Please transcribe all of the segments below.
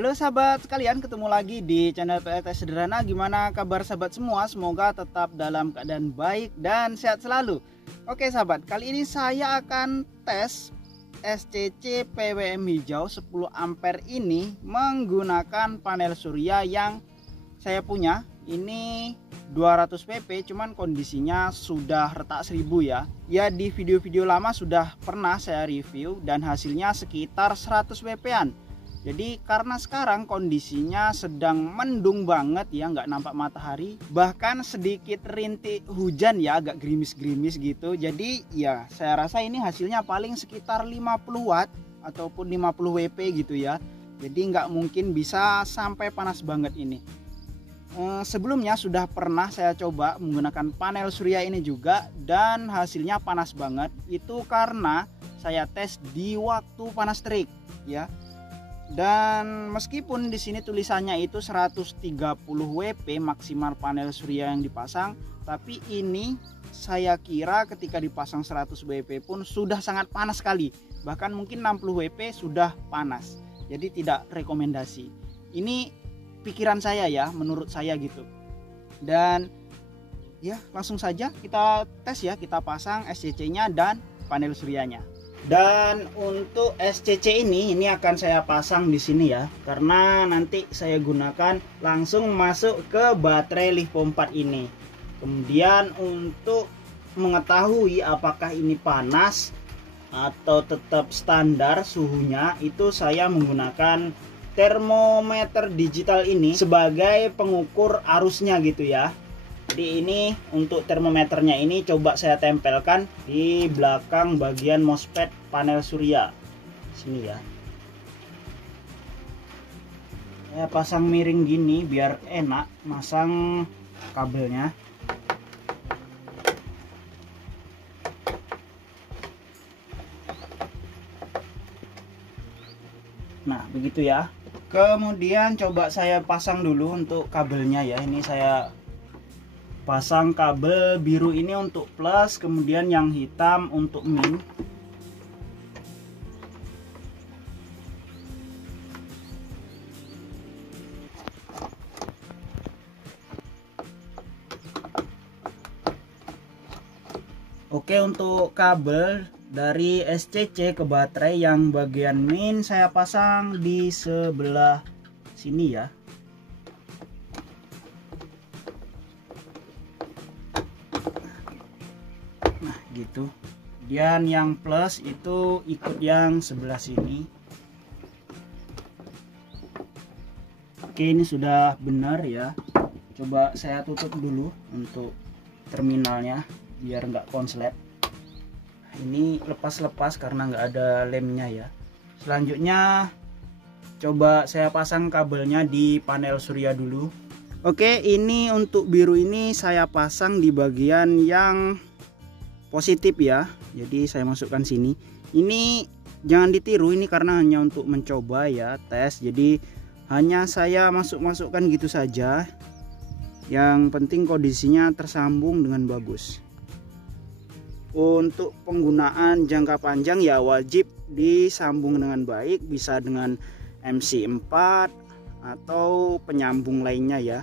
Halo sahabat sekalian, ketemu lagi di channel PLTS Sederhana. Gimana kabar sahabat semua? Semoga tetap dalam keadaan baik dan sehat selalu. Oke sahabat, kali ini saya akan tes SCC PWM hijau 10 ampere ini menggunakan panel surya yang saya punya. Ini 200 pp, cuman kondisinya sudah retak 1000 ya. Ya, di video-video lama sudah pernah saya review dan hasilnya sekitar 100 pp-an. Jadi karena sekarang kondisinya sedang mendung banget ya, nggak nampak matahari, bahkan sedikit rintik hujan ya, agak gerimis-gerimis gitu. Jadi ya saya rasa ini hasilnya paling sekitar 50 watt ataupun 50 WP gitu ya. Jadi nggak mungkin bisa sampai panas banget ini. Sebelumnya sudah pernah saya coba menggunakan panel surya ini juga dan hasilnya panas banget. Itu karena saya tes di waktu panas terik ya. Dan meskipun di sini tulisannya itu 130 WP maksimal panel surya yang dipasang, tapi ini saya kira ketika dipasang 100 WP pun sudah sangat panas sekali. Bahkan mungkin 60 WP sudah panas. Jadi tidak rekomendasi. Ini pikiran saya ya, menurut saya gitu. Dan ya langsung saja kita tes ya, kita pasang SCC-nya dan panel suryanya. Dan untuk SCC ini akan saya pasang di sini ya, karena nanti saya gunakan langsung masuk ke baterai LiFo 4 ini. Kemudian untuk mengetahui apakah ini panas atau tetap standar suhunya, itu saya menggunakan termometer digital ini sebagai pengukur arusnya gitu ya. Jadi ini untuk termometernya ini coba saya tempelkan di belakang bagian MOSFET panel surya sini ya. Saya pasang miring gini biar enak masang kabelnya. Nah begitu ya. Kemudian coba saya pasang dulu untuk kabelnya ya. Ini saya pasang kabel biru ini untuk plus, kemudian yang hitam untuk min. Oke, untuk kabel dari SCC ke baterai yang bagian min saya pasang di sebelah sini ya. Nah gitu. Dan yang plus itu ikut yang sebelah sini. Oke, ini sudah benar ya. Coba saya tutup dulu untuk terminalnya biar nggak konslet. Ini lepas-lepas karena nggak ada lemnya ya. Selanjutnya coba saya pasang kabelnya di panel surya dulu. Oke, ini untuk biru ini saya pasang di bagian yang positif ya. Jadi saya masukkan sini. Ini jangan ditiru, ini karena hanya untuk mencoba ya, tes. Jadi hanya saya masukkan gitu saja. Yang penting kondisinya tersambung dengan bagus. Untuk penggunaan jangka panjang ya wajib disambung dengan baik, bisa dengan MC4 atau penyambung lainnya ya.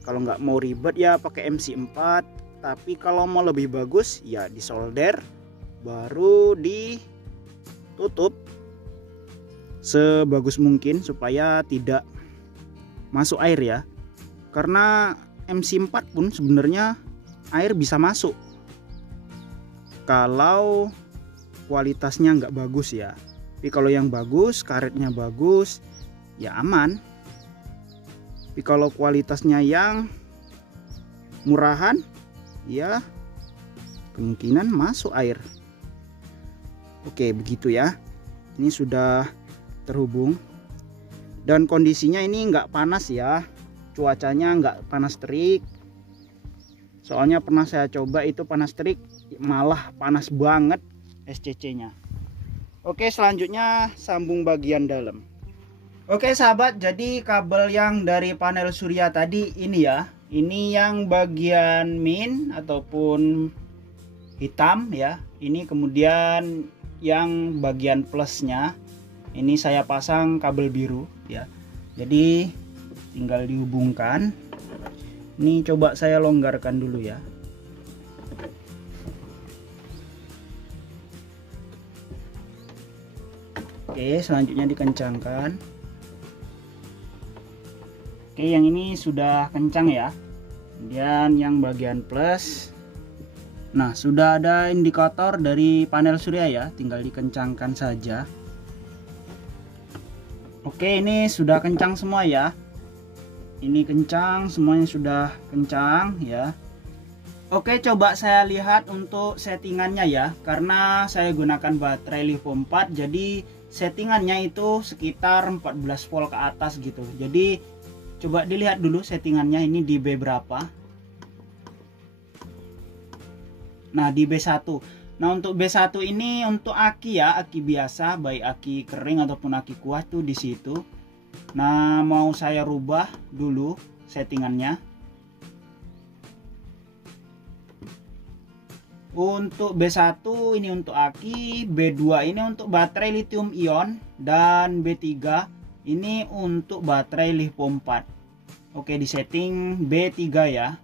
Kalau nggak mau ribet ya pakai MC4, tapi kalau mau lebih bagus ya disolder baru ditutup sebagus mungkin supaya tidak masuk air ya. Karena MC4 pun sebenarnya air bisa masuk kalau kualitasnya nggak bagus ya. Tapi kalau yang bagus, karetnya bagus, ya aman. Tapi kalau kualitasnya yang murahan, ya kemungkinan masuk air. Oke, begitu ya. Ini sudah terhubung. Dan kondisinya ini nggak panas ya. Cuacanya nggak panas terik. Soalnya pernah saya coba itu panas terik, malah panas banget SCC-nya. Oke, selanjutnya sambung bagian dalam. Oke sahabat, jadi kabel yang dari panel surya tadi ini ya. Ini yang bagian min ataupun hitam ya. Ini kemudian yang bagian plusnya. Ini saya pasang kabel biru. ya. Jadi tinggal dihubungkan. Ini coba saya longgarkan dulu ya. Oke, selanjutnya dikencangkan. Oke, yang ini sudah kencang ya. Kemudian yang bagian plus, nah sudah ada indikator dari panel surya ya, tinggal dikencangkan saja. Oke, ini sudah kencang semua ya. Ini kencang, semuanya sudah kencang ya. Oke, coba saya lihat untuk settingannya ya. Karena saya gunakan baterai lithium 4, jadi settingannya itu sekitar 14 volt ke atas gitu. Jadi coba dilihat dulu settingannya ini di B berapa. Nah, di B1. Nah, untuk B1 ini untuk aki ya, aki biasa, baik aki kering ataupun aki kuah tuh di situ. Nah, mau saya rubah dulu settingannya. Untuk B1 ini untuk aki, B2 ini untuk baterai lithium ion, dan B3 ini untuk baterai lithium 4. Oke, di setting B3 ya.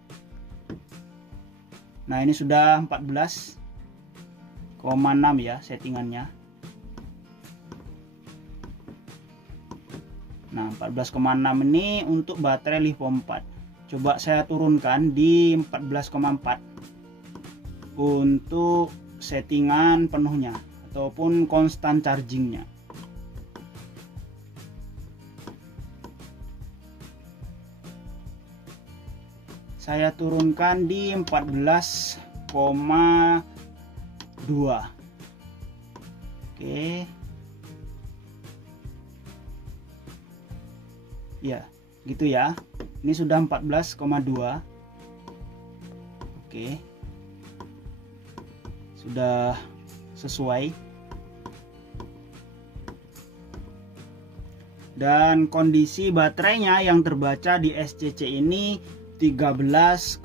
Nah, ini sudah 14,6 ya settingannya. Nah, 14,6 ini untuk baterai lithium 4. Coba saya turunkan di 14,4 untuk settingan penuhnya ataupun konstan chargingnya. Saya turunkan di 14,2. Oke. Ya, gitu ya. Ini sudah 14,2. Oke. Sudah sesuai. Dan kondisi baterainya yang terbaca di SCC ini 13,7.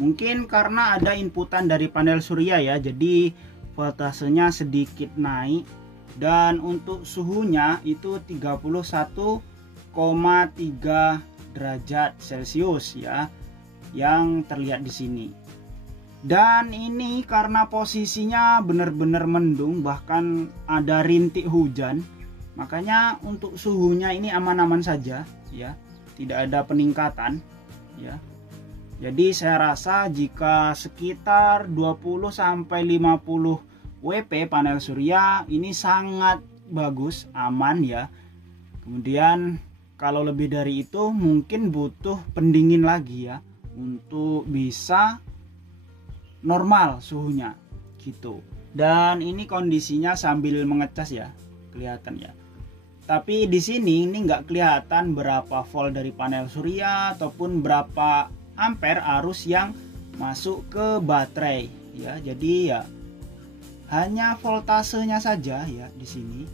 Mungkin karena ada inputan dari panel surya ya, jadi voltasenya sedikit naik. Dan untuk suhunya itu 31,3 derajat Celcius ya, yang terlihat di sini. Dan ini karena posisinya benar-benar mendung, bahkan ada rintik hujan, makanya untuk suhunya ini aman-aman saja ya, tidak ada peningkatan ya. Jadi saya rasa jika sekitar 20 sampai 50 WP panel surya ini sangat bagus, aman ya. Kemudian kalau lebih dari itu mungkin butuh pendingin lagi ya, untuk bisa normal suhunya gitu. Dan ini kondisinya sambil mengecas ya, kelihatan ya. Tapi di sini ini nggak kelihatan berapa volt dari panel surya ataupun berapa ampere arus yang masuk ke baterai ya. Jadi ya hanya voltasenya saja ya di sini.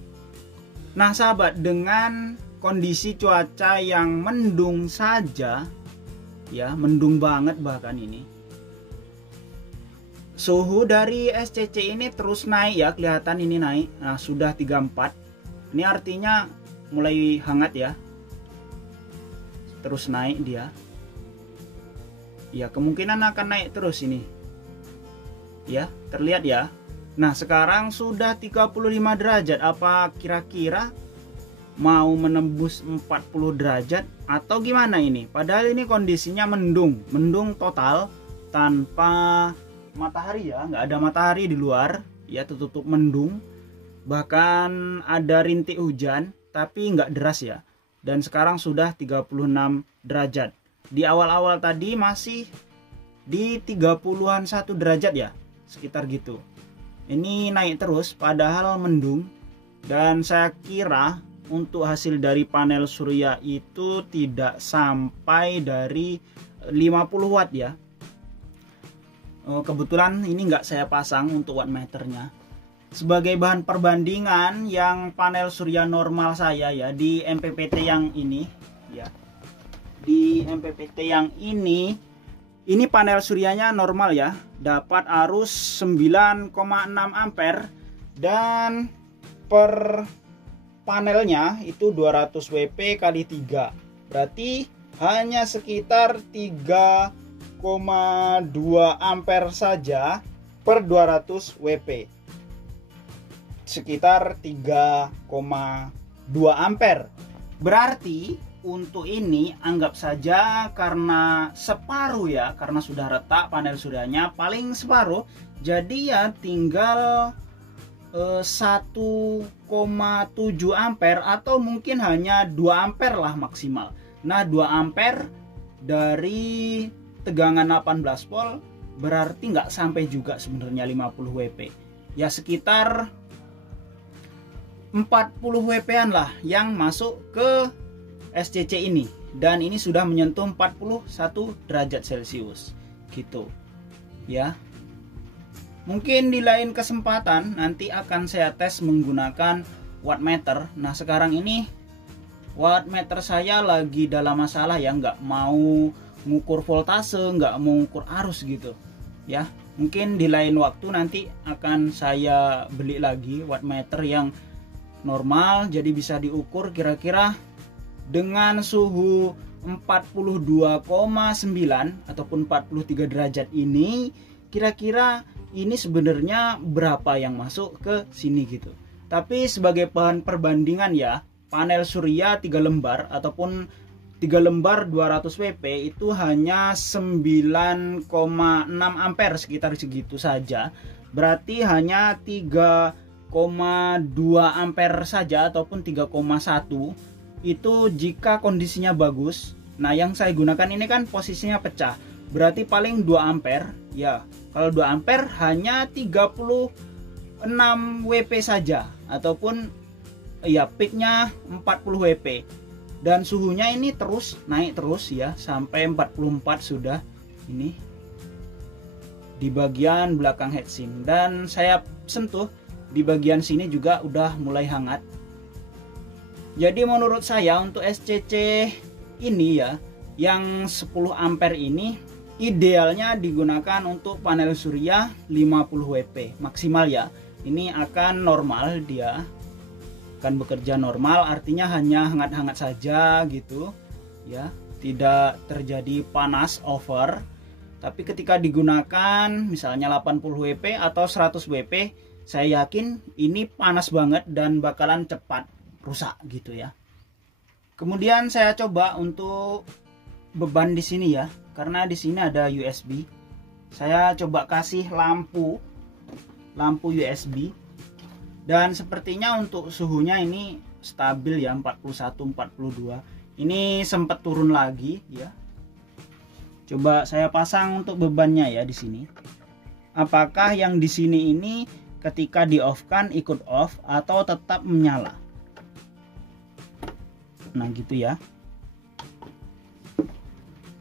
Nah, sahabat, dengan kondisi cuaca yang mendung saja ya, mendung banget bahkan ini, suhu dari SCC ini terus naik ya, kelihatan ini naik. Nah, sudah 34. Ini artinya mulai hangat ya. Terus naik dia. Ya, kemungkinan akan naik terus ini. Ya, terlihat ya. Nah, sekarang sudah 35 derajat. Apa kira-kira mau menembus 40 derajat atau gimana ini? Padahal ini kondisinya mendung, mendung total tanpa matahari ya, nggak ada matahari di luar ya, tertutup mendung, bahkan ada rintik hujan tapi nggak deras ya. Dan sekarang sudah 36 derajat. Di awal-awal tadi masih di 30-an 1 derajat ya, sekitar gitu. Ini naik terus padahal mendung. Dan saya kira untuk hasil dari panel surya itu tidak sampai dari 50 watt ya. Kebetulan ini nggak saya pasang untuk wattmeternya. Sebagai bahan perbandingan, yang panel surya normal saya ya di MPPT yang ini ya, di MPPT yang ini panel suryanya normal ya, dapat arus 9,6 ampere dan per panelnya itu 200 WP kali 3. Berarti hanya sekitar 3,2 ampere saja per 200 WP. Sekitar 3,2 ampere. Berarti untuk ini anggap saja karena separuh ya, karena sudah retak panel suryanya paling separuh. Jadi ya tinggal 1,7 ampere atau mungkin hanya 2 ampere lah maksimal. Nah 2 ampere dari tegangan 18 volt berarti nggak sampai juga sebenarnya 50 WP. Ya sekitar 40 WP-an lah yang masuk ke SCC ini. Dan ini sudah menyentuh 41 derajat Celcius gitu ya. Mungkin di lain kesempatan nanti akan saya tes menggunakan wattmeter. Nah sekarang ini wattmeter saya lagi dalam masalah ya, nggak mau ngukur voltase, nggak mau ngukur arus gitu ya. Mungkin di lain waktu nanti akan saya beli lagi wattmeter yang normal, jadi bisa diukur kira-kira dengan suhu 42,9 ataupun 43 derajat ini, kira-kira ini sebenarnya berapa yang masuk ke sini gitu. Tapi sebagai bahan perbandingan ya, panel surya 3 lembar ataupun 3 lembar 200 WP itu hanya 9,6 ampere, sekitar segitu saja. Berarti hanya 3,2 ampere saja ataupun 3,1 itu jika kondisinya bagus. Nah yang saya gunakan ini kan posisinya pecah, berarti paling 2 ampere ya. Kalau 2 ampere hanya 36 WP saja ataupun ya peaknya 40 WP. Dan suhunya ini terus naik terus ya sampai 44 sudah ini di bagian belakang heatsink. Dan saya sentuh di bagian sini juga udah mulai hangat. Jadi menurut saya untuk SCC ini ya yang 10 ampere ini idealnya digunakan untuk panel surya 50 WP maksimal ya. Ini akan normal, dia akan bekerja normal, artinya hanya hangat-hangat saja gitu ya, tidak terjadi panas over. Tapi ketika digunakan misalnya 80 WP atau 100 WP, saya yakin ini panas banget dan bakalan cepat rusak gitu ya. Kemudian saya coba untuk beban di sini ya, karena di sini ada USB. Saya coba kasih lampu USB, dan sepertinya untuk suhunya ini stabil ya, 41-42. Ini sempat turun lagi ya. Coba saya pasang untuk bebannya ya di sini. Apakah yang di sini ini ketika di off kan ikut off atau tetap menyala? Nah gitu ya.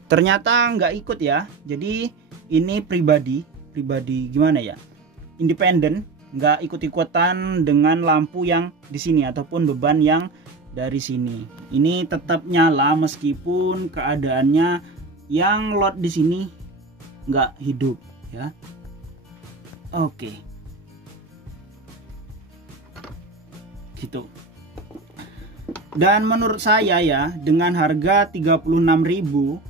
Ternyata nggak ikut ya. Jadi ini pribadi gimana ya? Independen, nggak ikut-ikutan dengan lampu yang di sini ataupun beban yang dari sini. Ini tetap nyala meskipun keadaannya yang load di sini nggak hidup ya. Oke. Gitu. Dan menurut saya ya, dengan harga 36.000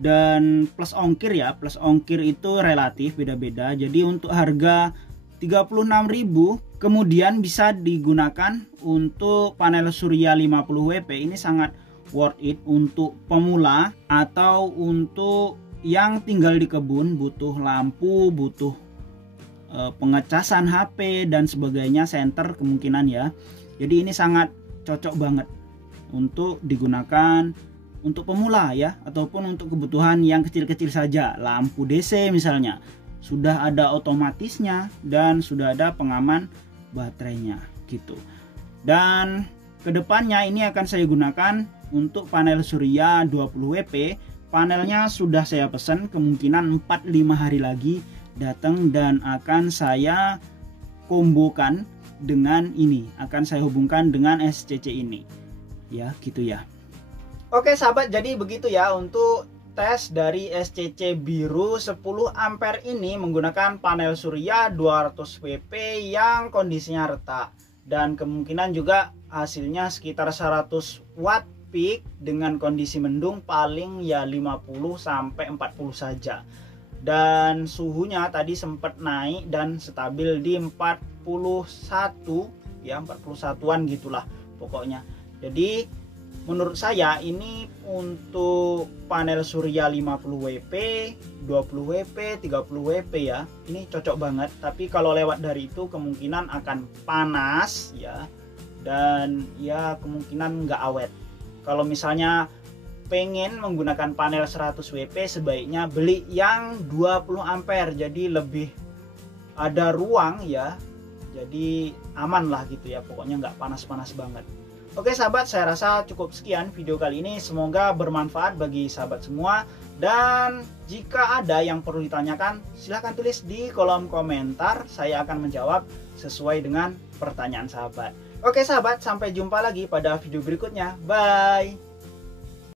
dan plus ongkir ya, plus ongkir itu relatif beda-beda. Jadi untuk harga 36.000 kemudian bisa digunakan untuk panel surya 50 WP, ini sangat worth it untuk pemula atau untuk yang tinggal di kebun, butuh lampu, butuh pengecasan HP dan sebagainya, senter kemungkinan ya. Jadi ini sangat cocok banget untuk digunakan untuk pemula ya, ataupun untuk kebutuhan yang kecil-kecil saja. Lampu DC misalnya sudah ada otomatisnya dan sudah ada pengaman baterainya gitu. Dan kedepannya ini akan saya gunakan untuk panel surya 20 WP. Panelnya sudah saya pesan, kemungkinan 4-5 hari lagi datang dan akan saya kombokan dengan ini, akan saya hubungkan dengan SCC ini ya, gitu ya. Oke sahabat, jadi begitu ya untuk tes dari SCC biru 10 ampere ini menggunakan panel surya 200 WP yang kondisinya retak. dan kemungkinan juga hasilnya sekitar 100 watt peak dengan kondisi mendung paling ya 50 sampai 40 saja. Dan suhunya tadi sempat naik dan stabil di 41 ya, 41-an gitulah pokoknya. Jadi menurut saya ini untuk panel surya 50 WP, 20 WP, 30 WP ya, ini cocok banget. Tapi kalau lewat dari itu kemungkinan akan panas ya, dan ya kemungkinan nggak awet. Kalau misalnya pengen menggunakan panel 100 WP, sebaiknya beli yang 20 ampere, jadi lebih ada ruang ya, jadi aman lah gitu ya, pokoknya nggak panas-panas banget. Oke sahabat, saya rasa cukup sekian video kali ini, semoga bermanfaat bagi sahabat semua. Dan jika ada yang perlu ditanyakan, silahkan tulis di kolom komentar, saya akan menjawab sesuai dengan pertanyaan sahabat. Oke sahabat, sampai jumpa lagi pada video berikutnya. Bye.